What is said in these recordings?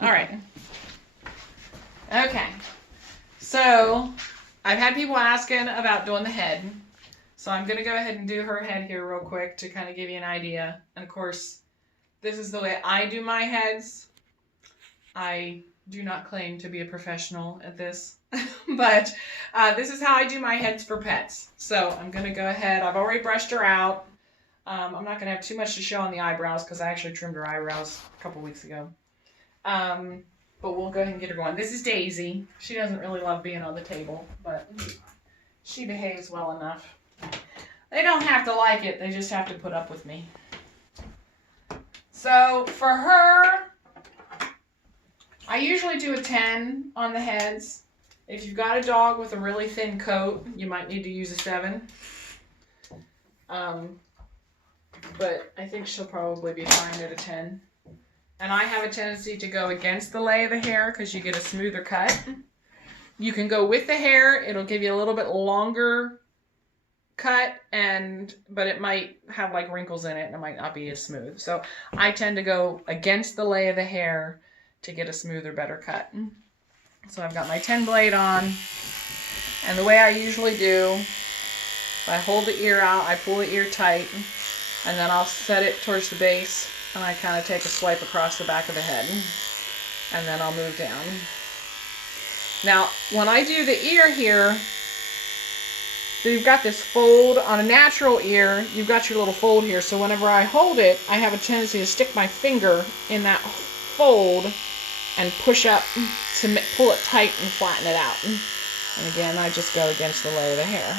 All right. Okay. So I've had people asking about doing the head. So I'm going to go ahead and do her head here real quick to kind of give you an idea. And of course, this is the way I do my heads. I do not claim to be a professional at this, but this is how I do my heads for pets. So I'm going to go ahead. I've already brushed her out. I'm not going to have too much to show on the eyebrows because I actually trimmed her eyebrows a couple weeks ago. But we'll go ahead and get her going. This is Daisy. She doesn't really love being on the table, but she behaves well enough. They don't have to like it. They just have to put up with me. So for her, I usually do a 10 on the heads. If you've got a dog with a really thin coat, you might need to use a 7. But I think she'll probably be fine at a 10. And I have a tendency to go against the lay of the hair because you get a smoother cut. You can go with the hair. It'll give you a little bit longer cut, but it might have like wrinkles in it and it might not be as smooth. So I tend to go against the lay of the hair to get a smoother, better cut. So I've got my 10 blade on. And the way I usually do, I hold the ear out, I pull the ear tight, and then I'll set it towards the base, and I kind of take a swipe across the back of the head, and then I'll move down. Now, when I do the ear here, so you've got this fold on a natural ear, you've got your little fold here, so whenever I hold it, I have a tendency to stick my finger in that fold and push up to pull it tight and flatten it out. And again, I just go against the lay of the hair.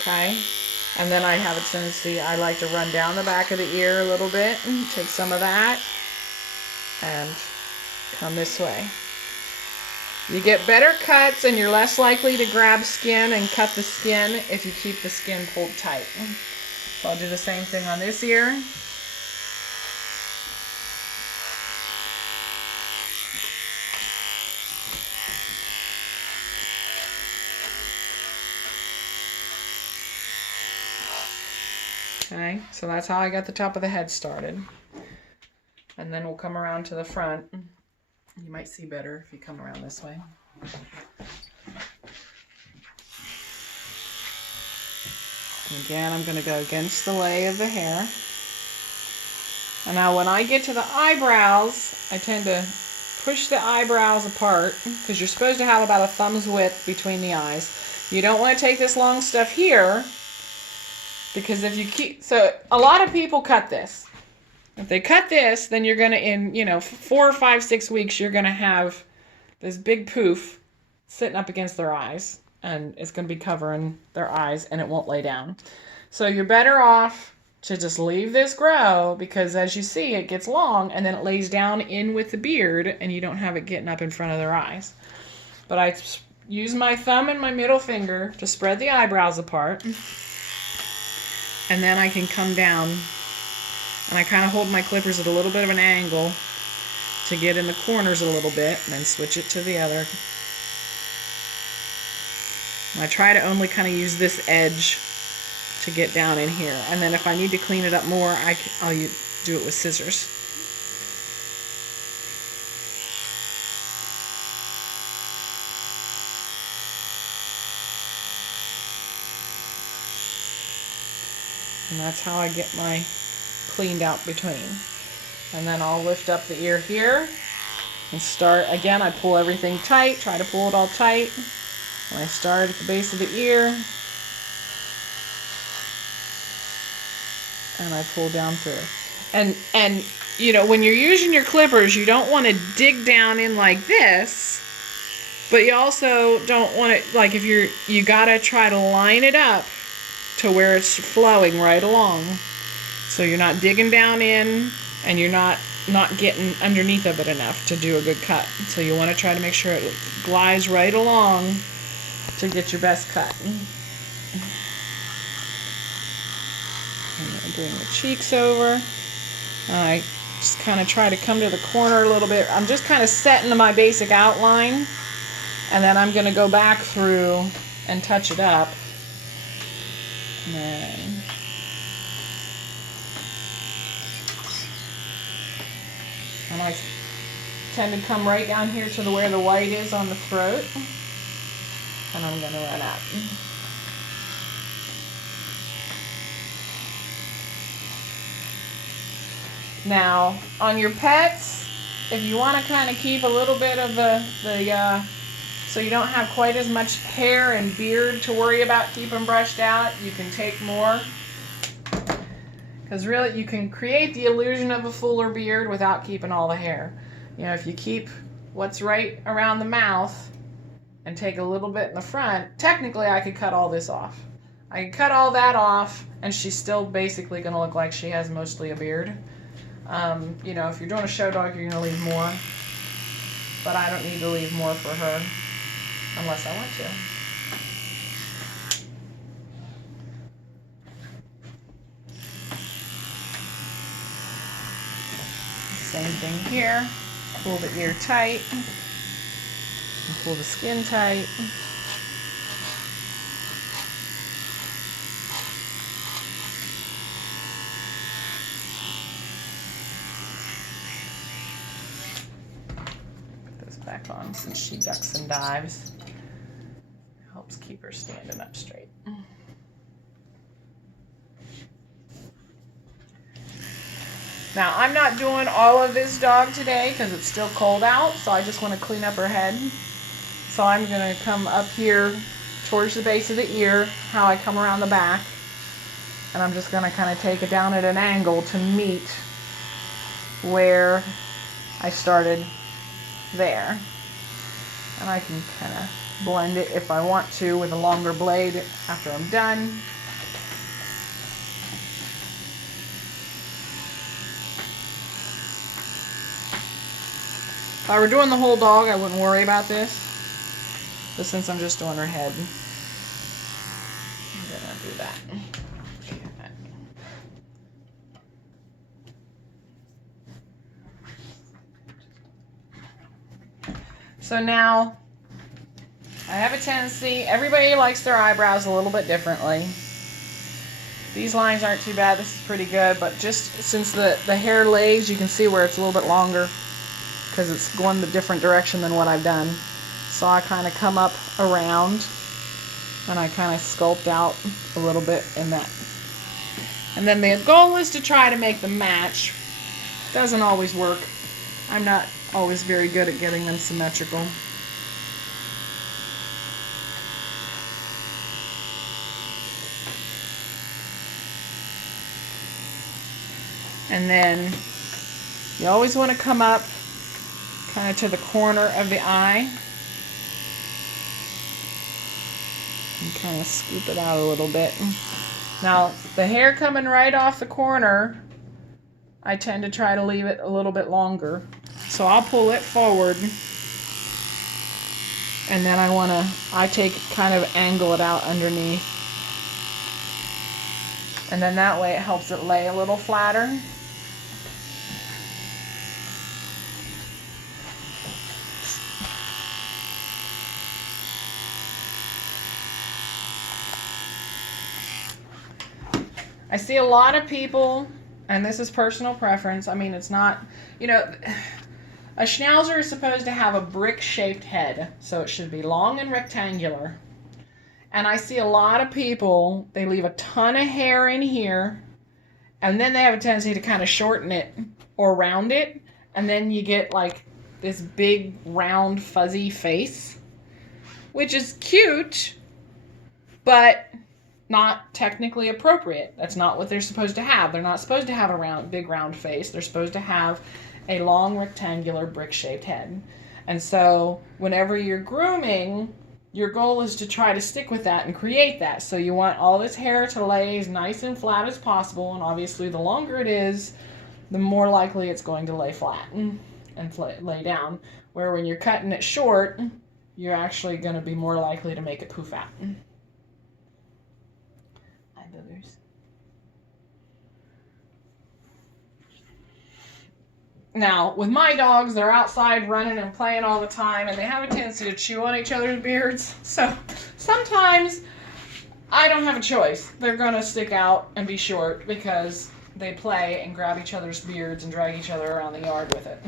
Okay? And then I have a tendency, I like to run down the back of the ear a little bit, and take some of that, and come this way. You get better cuts and you're less likely to grab skin and cut the skin if you keep the skin pulled tight. So I'll do the same thing on this ear. Okay, so that's how I got the top of the head started. And then we'll come around to the front. You might see better if you come around this way. And again, I'm going to go against the lay of the hair. And now when I get to the eyebrows, I tend to push the eyebrows apart because you're supposed to have about a thumb's width between the eyes. You don't want to take this long stuff here because if you keep... So a lot of people cut this. If they cut this, then you're going to, in 4 or 5, 6 weeks, you're going to have this big poof sitting up against their eyes. And it's going to be covering their eyes and it won't lay down. So you're better off to just leave this grow because as you see, it gets long and then it lays down in with the beard and you don't have it getting up in front of their eyes. But I use my thumb and my middle finger to spread the eyebrows apart. And then I can come down and I kind of hold my clippers at a little bit of an angle to get in the corners a little bit and then switch it to the other. And I try to only kind of use this edge to get down in here. And then if I need to clean it up more, I'll do it with scissors. And that's how I get my cleaned out between. And then I'll lift up the ear here and start, again, I pull everything tight, try to pull it all tight. And I start at the base of the ear and I pull down through. And when you're using your clippers, you don't want to dig down in like this, but you also don't want to, like if you gotta try to line it up to where it's flowing right along. So you're not digging down in and you're not getting underneath of it enough to do a good cut. So you want to try to make sure it glides right along to get your best cut. And then bring the cheeks over. I just kind of try to come to the corner a little bit. I'm just kind of setting my basic outline. And then I'm going to go back through and touch it up. And then And I tend to come right down here to where the white is on the throat. And I'm going to run up. Now, on your pets, if you want to kind of keep a little bit of so you don't have quite as much hair and beard to worry about keeping brushed out, you can take more. Because really, you can create the illusion of a fuller beard without keeping all the hair. You know, if you keep what's right around the mouth and take a little bit in the front, technically I could cut all this off. I could cut all that off, and she's still basically going to look like she has mostly a beard. You know, if you're doing a show dog, you're going to leave more. But I don't need to leave more for her unless I want to. Same thing here. Pull the ear tight. And pull the skin tight. Back on since she ducks and dives. Helps keep her standing up straight. Now, I'm not doing all of this dog today because it's still cold out, so I just want to clean up her head. So I'm going to come up here towards the base of the ear, how I come around the back, and I'm just going to kind of take it down at an angle to meet where I started there. And I can kind of blend it if I want to with a longer blade after I'm done. If I were doing the whole dog, I wouldn't worry about this. But since I'm just doing her head, I'm gonna do that. So now, I have a tendency, everybody likes their eyebrows a little bit differently. These lines aren't too bad, this is pretty good, but just since the hair lays, you can see where it's a little bit longer because it's going the different direction than what I've done. So I kind of come up around and I kind of sculpt out a little bit in that. And then the goal is to try to make them match. Doesn't always work. I'm not always very good at getting them symmetrical. And then you always want to come up kind of to the corner of the eye and kind of scoop it out a little bit. Now, the hair coming right off the corner, I tend to try to leave it a little bit longer. So I'll pull it forward, and then I take kind of angle it out underneath. And then that way it helps it lay a little flatter. I see a lot of people, and this is personal preference, I mean, it's not, you know, a Schnauzer is supposed to have a brick-shaped head, so it should be long and rectangular. And I see a lot of people, they leave a ton of hair in here, and then they have a tendency to kind of shorten it or round it, and then you get like this big, round, fuzzy face, which is cute, but not technically appropriate. That's not what they're supposed to have. They're not supposed to have a big round face. They're supposed to have a long rectangular brick-shaped head. And so whenever you're grooming, your goal is to try to stick with that and create that. So you want all this hair to lay as nice and flat as possible, and obviously the longer it is, the more likely it's going to lay flat and lay down. Where when you're cutting it short, you're actually going to be more likely to make it poof out. Now, with my dogs, they're outside running and playing all the time, and they have a tendency to chew on each other's beards. So sometimes I don't have a choice. They're going to stick out and be short because they play and grab each other's beards and drag each other around the yard with it.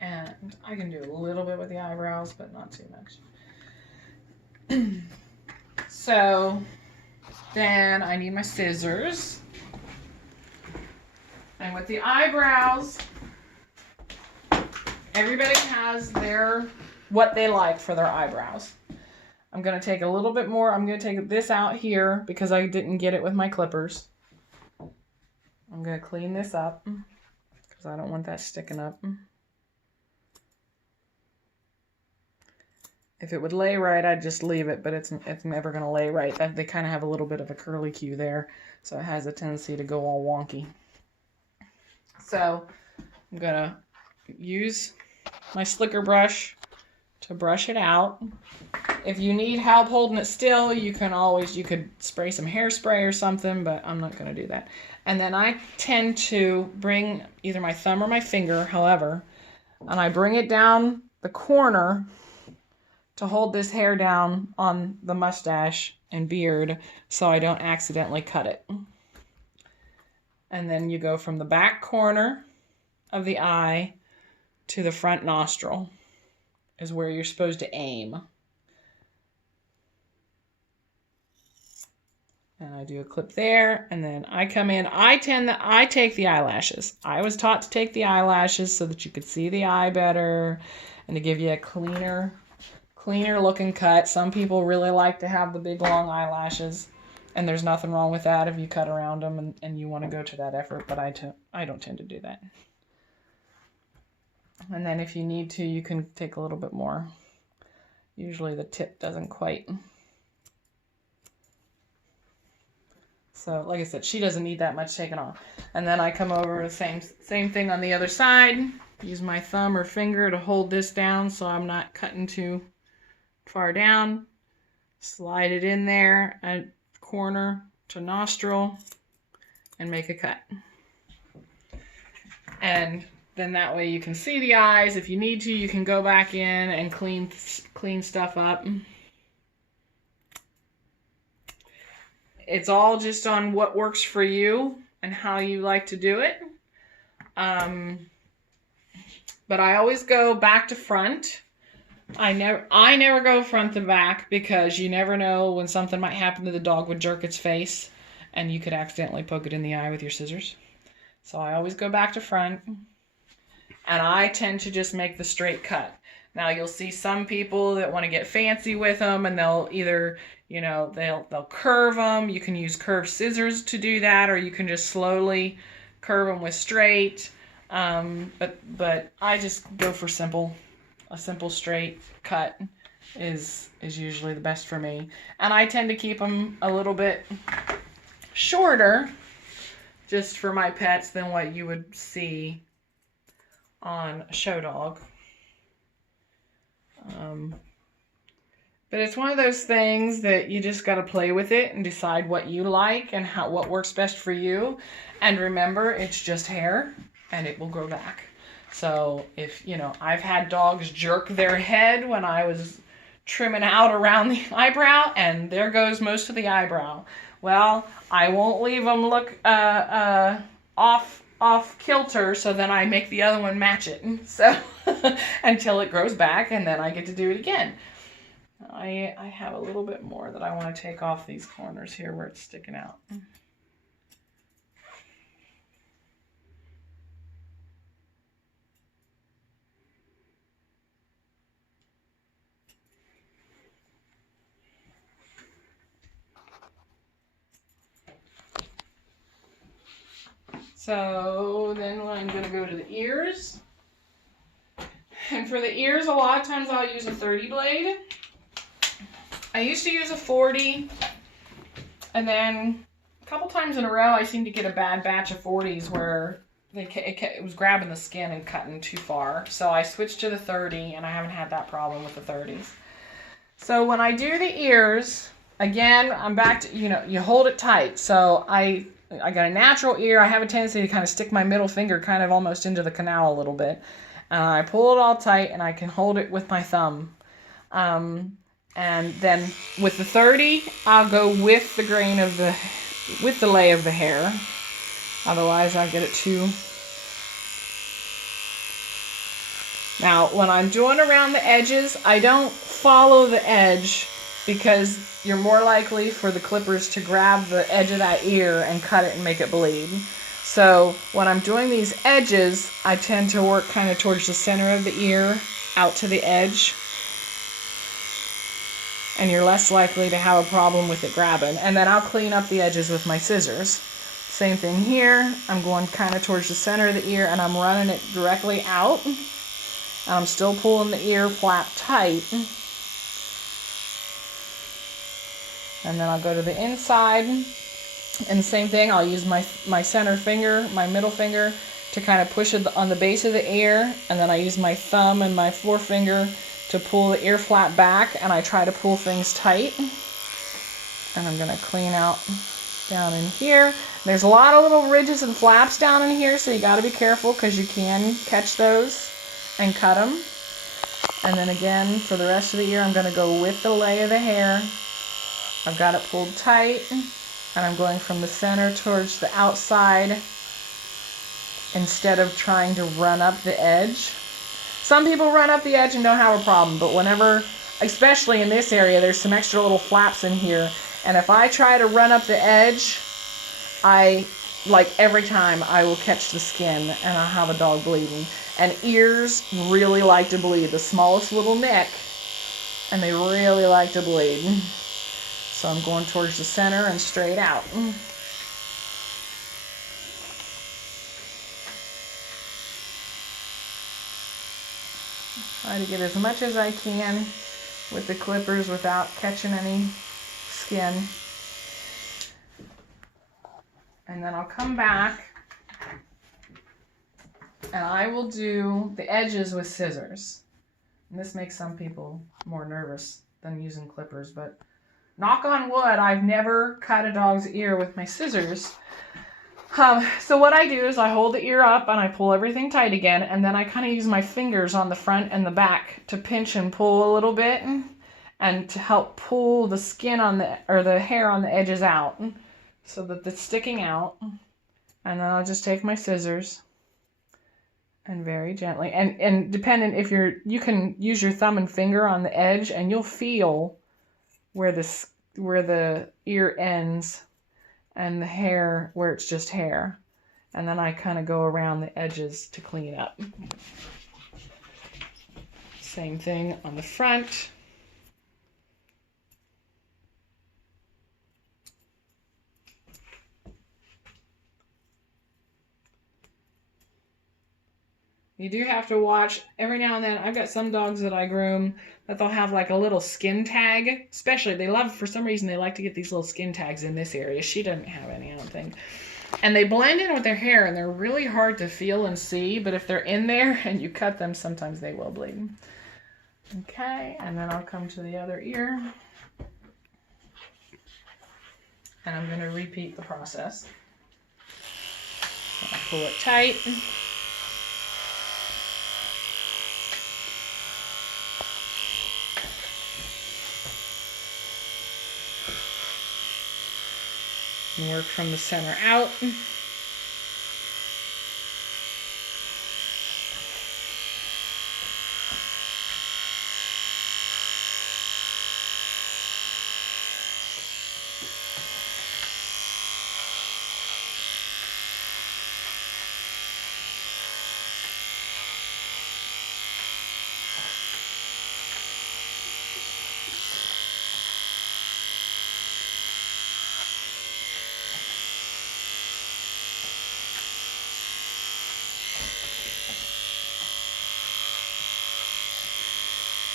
And I can do a little bit with the eyebrows, but not too much. So then I need my scissors. And with the eyebrows, everybody has what they like for their eyebrows. I'm going to take a little bit more. I'm going to take this out here because I didn't get it with my clippers. I'm going to clean this up because I don't want that sticking up. If it would lay right, I'd just leave it, but it's never going to lay right. They kind of have a little bit of a curly cue there, so it has a tendency to go all wonky. So I'm going to use my slicker brush to brush it out. If you need help holding it still, you could spray some hairspray or something, but I'm not going to do that. And then I tend to bring either my thumb or my finger, however, and I bring it down the corner to hold this hair down on the mustache and beard so I don't accidentally cut it. And then you go from the back corner of the eye to the front nostril is where you're supposed to aim. And I do a clip there, and then I come in. I take the eyelashes. I was taught to take the eyelashes so that you could see the eye better and to give you a cleaner looking cut. Some people really like to have the big long eyelashes, and there's nothing wrong with that if you cut around them and you want to go to that effort, but I don't tend to do that. And then if you need to, you can take a little bit more. Usually the tip doesn't quite. So like I said, she doesn't need that much taken off. And then I come over, the same thing on the other side. Use my thumb or finger to hold this down so I'm not cutting too far down. Slide it in there at corner to nostril and make a cut. And then that way you can see the eyes. If you need to, you can go back in and clean stuff up. It's all just on what works for you and how you like to do it. But I always go back to front. I never go front to back because you never know when something might happen to the dog would jerk its face and you could accidentally poke it in the eye with your scissors. So I always go back to front. And I tend to just make the straight cut. Now you'll see some people that want to get fancy with them and they'll either, they'll curve them. You can use curved scissors to do that, or you can just slowly curve them with straight. But I just go for simple. A simple straight cut is usually the best for me. And I tend to keep them a little bit shorter just for my pets than what you would see on a show dog. But it's one of those things that you just got to play with it and decide what you like and what works best for you. And remember, it's just hair and it will grow back. So if, I've had dogs jerk their head when I was trimming out around the eyebrow, and there goes most of the eyebrow. Well, I won't leave them look off kilter, so then I make the other one match it. So until it grows back, and then I get to do it again. I have a little bit more that I want to take off these corners here where it's sticking out. So then I'm going to go to the ears. And for the ears, a lot of times I'll use a 30 blade. I used to use a 40. And then a couple times in a row, I seemed to get a bad batch of 40s where it was grabbing the skin and cutting too far. So I switched to the 30, and I haven't had that problem with the 30s. So when I do the ears, again, I'm back to, you hold it tight. So I got a natural ear. I have a tendency to kind of stick my middle finger kind of almost into the canal a little bit. I pull it all tight, and I can hold it with my thumb. And then with the 30, I'll go with the grain of with the lay of the hair. Otherwise, I'll get it too. Now, when I'm doing around the edges, I don't follow the edge because you're more likely for the clippers to grab the edge of that ear and cut it and make it bleed. So when I'm doing these edges, I tend to work kind of towards the center of the ear, out to the edge. And you're less likely to have a problem with it grabbing. And then I'll clean up the edges with my scissors. Same thing here. I'm going kind of towards the center of the ear and I'm running it directly out. And I'm still pulling the ear flap tight. And then I'll go to the inside. And the same thing, I'll use my center finger, my middle finger, to kind of push it on the base of the ear. And then I use my thumb and my forefinger to pull the ear flap back. And I try to pull things tight. And I'm going to clean out down in here. There's a lot of little ridges and flaps down in here, so you got to be careful because you can catch those and cut them. And then again, for the rest of the ear, I'm going to go with the lay of the hair. I've got it pulled tight, and I'm going from the center towards the outside instead of trying to run up the edge. Some people run up the edge and don't have a problem, but whenever, especially in this area, there's some extra little flaps in here, and if I try to run up the edge, every time I will catch the skin and I'll have a dog bleeding. And ears really like to bleed. The smallest little nick, and they really like to bleed. So I'm going towards the center and straight out. Try to get as much as I can with the clippers without catching any skin. And then I'll come back and I will do the edges with scissors. And this makes some people more nervous than using clippers, but knock on wood, I've never cut a dog's ear with my scissors. So what I do is I hold the ear up and I pull everything tight again, and then I kind of use my fingers on the front and the back to pinch and pull a little bit and to help pull the skin on the hair on the edges out so that it's sticking out. And then I'll just take my scissors and very gently, and dependent if you can use your thumb and finger on the edge and you'll feel where the ear ends and the hair where it's just hair. And then I kind of go around the edges to clean up. Same thing on the front. You do have to watch every now and then. I've got some dogs that I groom that they'll have like a little skin tag. Especially, for some reason, they like to get these little skin tags in this area. She doesn't have any, I don't think. And they blend in with their hair, and they're really hard to feel and see. But if they're in there and you cut them, sometimes they will bleed. Okay, and then I'll come to the other ear. And I'm going to repeat the process. So I'll pull it tight. And work from the center out.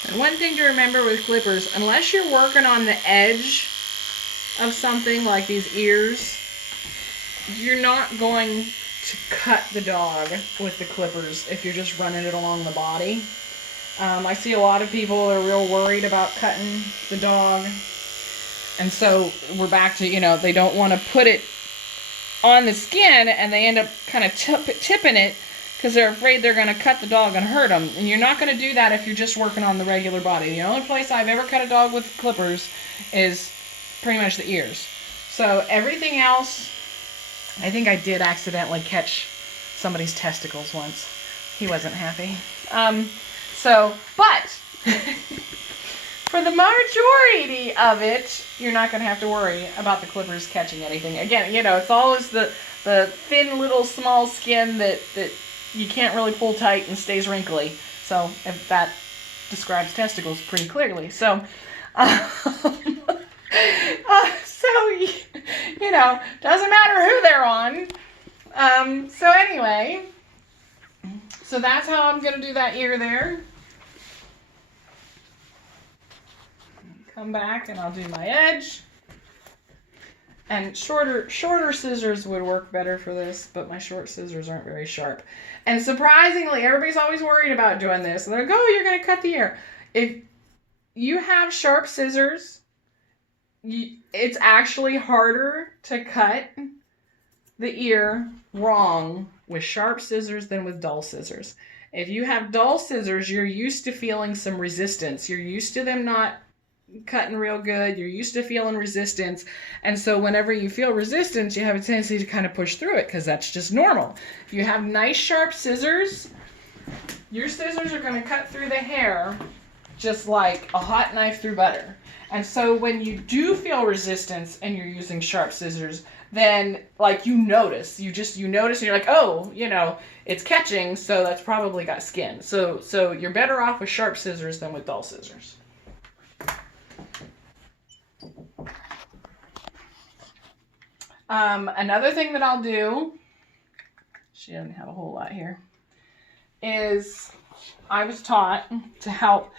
And one thing to remember with clippers, unless you're working on the edge of something like these ears, you're not going to cut the dog with the clippers if you're just running it along the body. I see a lot of people are real worried about cutting the dog. And so we're back to, they don't want to put it on the skin and they end up kind of tipping it because they're afraid they're going to cut the dog and hurt them. And you're not going to do that if you're just working on the regular body. The only place I've ever cut a dog with clippers is pretty much the ears. So everything else, I think I did accidentally catch somebody's testicles once. He wasn't happy. But for the majority of it, you're not going to have to worry about the clippers catching anything. Again, it's always the thin little small skin that you can't really pull tight and stays wrinkly. So if that describes testicles pretty clearly. So, doesn't matter who they're on. So anyway, so that's how I'm going to do that ear there. Come back and I'll do my edge. And shorter scissors would work better for this, but my short scissors aren't very sharp. And surprisingly, everybody's always worried about doing this. And they're like, oh, you're going to cut the ear. If you have sharp scissors, it's actually harder to cut the ear wrong with sharp scissors than with dull scissors. If you have dull scissors, you're used to feeling some resistance. You're used to them not cutting real good. You're used to feeling resistance. And so whenever you feel resistance, you have a tendency to kind of push through it because that's just normal. If you have nice sharp scissors, your scissors are going to cut through the hair just like a hot knife through butter. And so when you do feel resistance and you're using sharp scissors, then you notice and you're like, oh, it's catching, so that's probably got skin. So you're better off with sharp scissors than with dull scissors. Another thing that I'll do, she doesn't have a whole lot here, is I was taught to help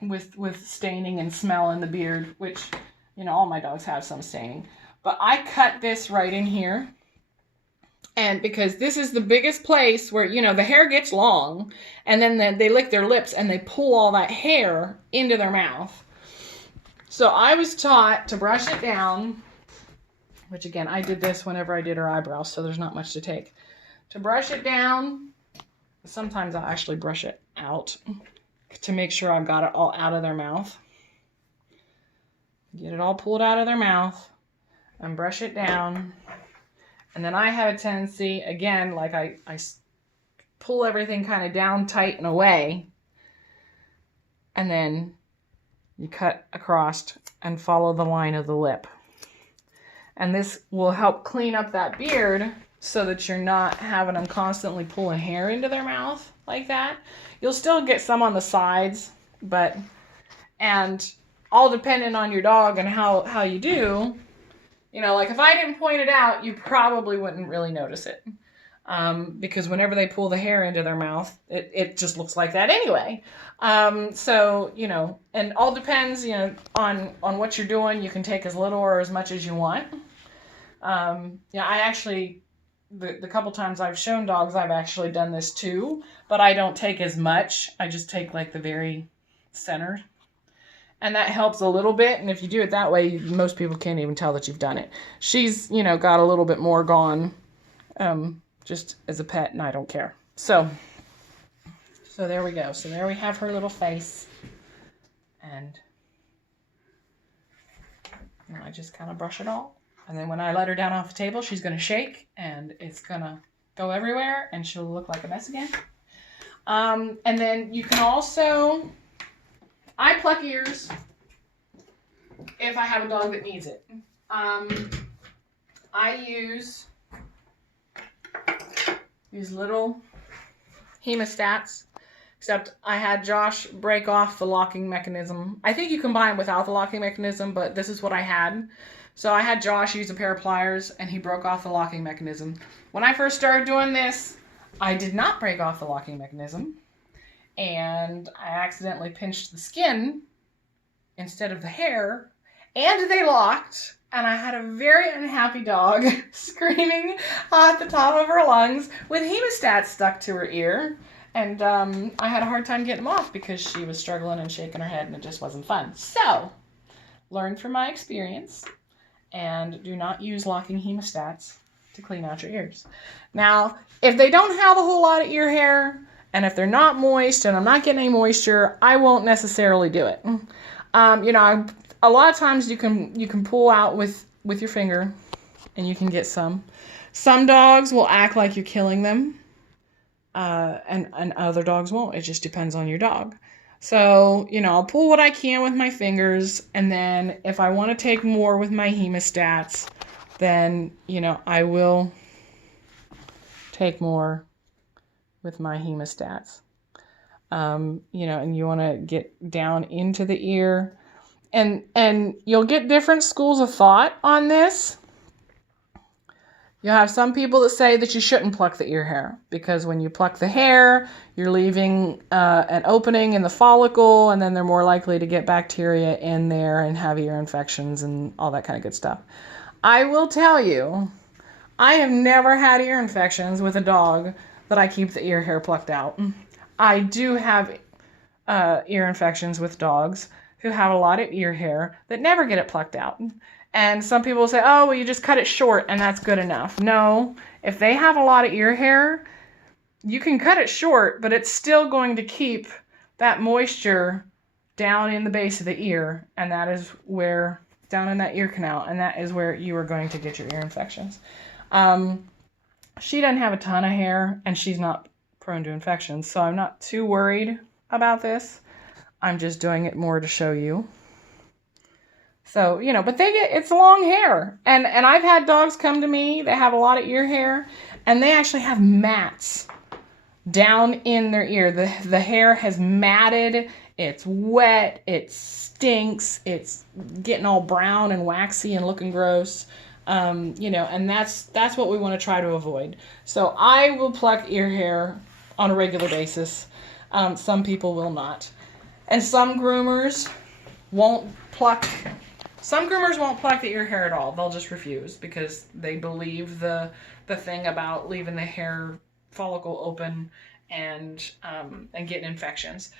with staining and smell in the beard, which, all my dogs have some staining. But I cut this right in here. And because this is the biggest place where, the hair gets long, and then they lick their lips and they pull all that hair into their mouth. So I was taught to brush it down, which again, I did this whenever I did her eyebrows, so there's not much to take. To brush it down, sometimes I'll actually brush it out to make sure I've got it all out of their mouth. Get it all pulled out of their mouth and brush it down. And then I have a tendency, again, I pull everything kind of down tight and away. And then you cut across and follow the line of the lip. And this will help clean up that beard so that you're not having them constantly pulling hair into their mouth like that. You'll still get some on the sides, and all dependent on your dog and how you do, if I didn't point it out, you probably wouldn't really notice it. Because whenever they pull the hair into their mouth, it just looks like that anyway. So, and all depends, on what you're doing. You can take as little or as much as you want. I actually, the couple times I've shown dogs, I've actually done this too, but I don't take as much. I just take the very center. And that helps a little bit. And if you do it that way, most people can't even tell that you've done it. She's, got a little bit more gone, just as a pet, and I don't care. So there we go. So there we have her little face. And I just kind of brush it all. And then when I let her down off the table, she's going to shake, and it's going to go everywhere, and she'll look like a mess again. And then you can also, I pluck ears if I have a dog that needs it. I use these little hemostats, except I had Josh break off the locking mechanism. I think you can buy them without the locking mechanism, but this is what I had. So I had Josh use a pair of pliers, and he broke off the locking mechanism. When I first started doing this, I did not break off the locking mechanism, and I accidentally pinched the skin instead of the hair, and they locked, and I had a very unhappy dog screaming at the top of her lungs with hemostats stuck to her ear, and I had a hard time getting them off because she was struggling and shaking her head, and it just wasn't fun. So, learn from my experience, and do not use locking hemostats to clean out your ears. Now, if they don't have a whole lot of ear hair, and if they're not moist and I'm not getting any moisture, I won't necessarily do it. A lot of times you can pull out with with your finger and you can get some. Some dogs will act like you're killing them, and other dogs won't. It just depends on your dog. So, I'll pull what I can with my fingers, and then if I want to take more with my hemostats, then, I will take more with my hemostats. And you want to get down into the ear. And you'll get different schools of thought on this. You'll have some people that say that you shouldn't pluck the ear hair because when you pluck the hair, you're leaving an opening in the follicle, and then they're more likely to get bacteria in there and have ear infections and all that kind of good stuff. I will tell you, I have never had ear infections with a dog that I keep the ear hair plucked out. I do have ear infections with dogs who have a lot of ear hair that never get it plucked out. And some people will say, oh, well, you just cut it short and that's good enough. No, if they have a lot of ear hair, you can cut it short, but it's still going to keep that moisture down in the base of the ear. And that is where, down in that ear canal, and that is where you are going to get your ear infections. She doesn't have a ton of hair and she's not prone to infections, so I'm not too worried about this. I'm just doing it more to show you. So, but it's long hair. And I've had dogs come to me that have a lot of ear hair, and they actually have mats down in their ear. The hair has matted, it's wet, it stinks, it's getting all brown and waxy and looking gross. And that's what we want to try to avoid. So I will pluck ear hair on a regular basis. Some people will not. And some groomers won't pluck the ear hair at all. They'll just refuse because they believe the thing about leaving the hair follicle open and getting infections.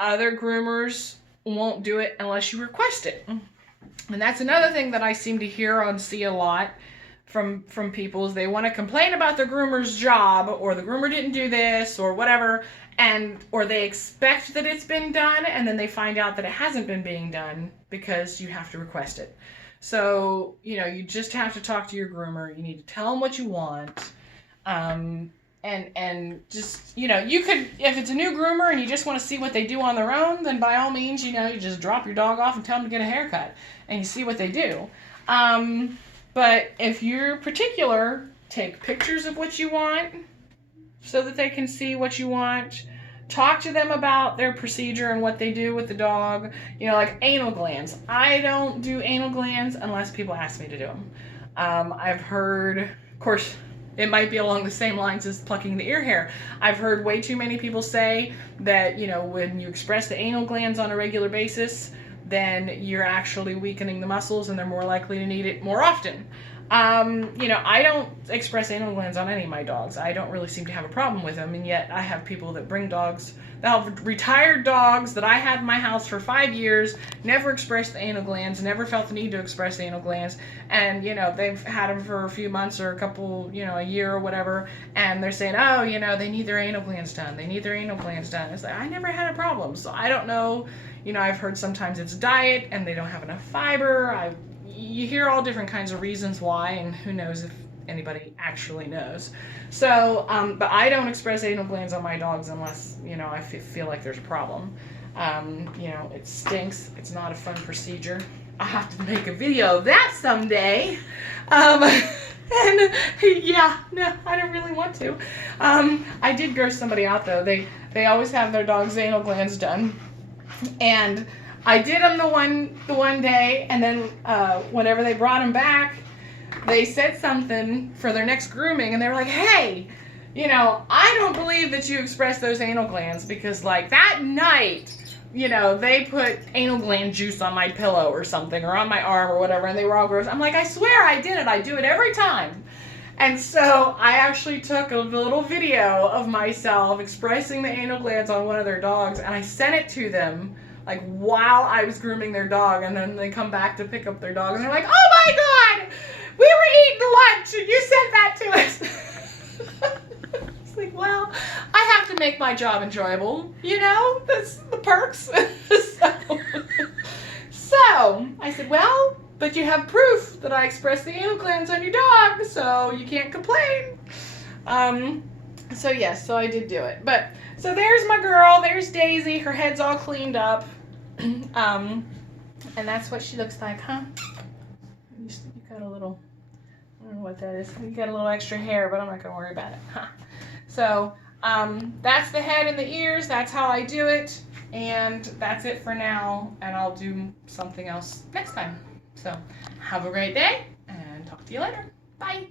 Other groomers won't do it unless you request it. And that's another thing that I seem to hear and see a lot from people is they want to complain about their groomer's job, or the groomer didn't do this or whatever, or they expect that it's been done, and then they find out that it hasn't been being done because you have to request it. So, you just have to talk to your groomer. You need to tell them what you want. And just, you could, if it's a new groomer and you just want to see what they do on their own, then by all means, you just drop your dog off and tell them to get a haircut and you see what they do. But if you're particular, take pictures of what you want so that they can see what you want. Talk to them about their procedure and what they do with the dog. Like anal glands. I don't do anal glands unless people ask me to do them. I've heard, of course, it might be along the same lines as plucking the ear hair. I've heard way too many people say that, when you express the anal glands on a regular basis, then you're actually weakening the muscles and they're more likely to need it more often. I don't express anal glands on any of my dogs. I don't really seem to have a problem with them, and yet I have people that bring dogs, that have retired dogs that I had in my house for 5 years, never expressed the anal glands, never felt the need to express the anal glands, and, they've had them for a few months or a couple, a year or whatever, and they're saying, oh, they need their anal glands done. They need their anal glands done. It's like, I never had a problem, so I don't know. I've heard sometimes it's diet and they don't have enough fiber. You hear all different kinds of reasons why, and who knows if anybody actually knows. So, but I don't express anal glands on my dogs unless, I feel like there's a problem. It stinks. It's not a fun procedure. I'll have to make a video of that someday. And yeah, no, I don't really want to. I did gross somebody out though. They always have their dog's anal glands done. And I did them the one day, and then whenever they brought them back, they said something for their next grooming, and they were like, hey, I don't believe that you expressed those anal glands, because like that night, they put anal gland juice on my pillow or something, or on my arm or whatever, and they were all gross. I'm like, I swear I did it. I do it every time. And so I actually took a little video of myself expressing the anal glands on one of their dogs, and I sent it to them like while I was grooming their dog, and then they come back to pick up their dog and they're like, oh my God, we were eating lunch and you sent that to us. It's like, well, I have to make my job enjoyable, that's the perks. So I said, well, but you have proof that I expressed the anal glands on your dog, so you can't complain. So yes, so I did do it. But so there's my girl, there's Daisy, her head's all cleaned up. And that's what she looks like, huh? You got a little, I don't know what that is. You got a little extra hair, but I'm not gonna worry about it. Huh. So that's the head and the ears, that's how I do it. And that's it for now, and I'll do something else next time. So have a great day, and talk to you later. Bye.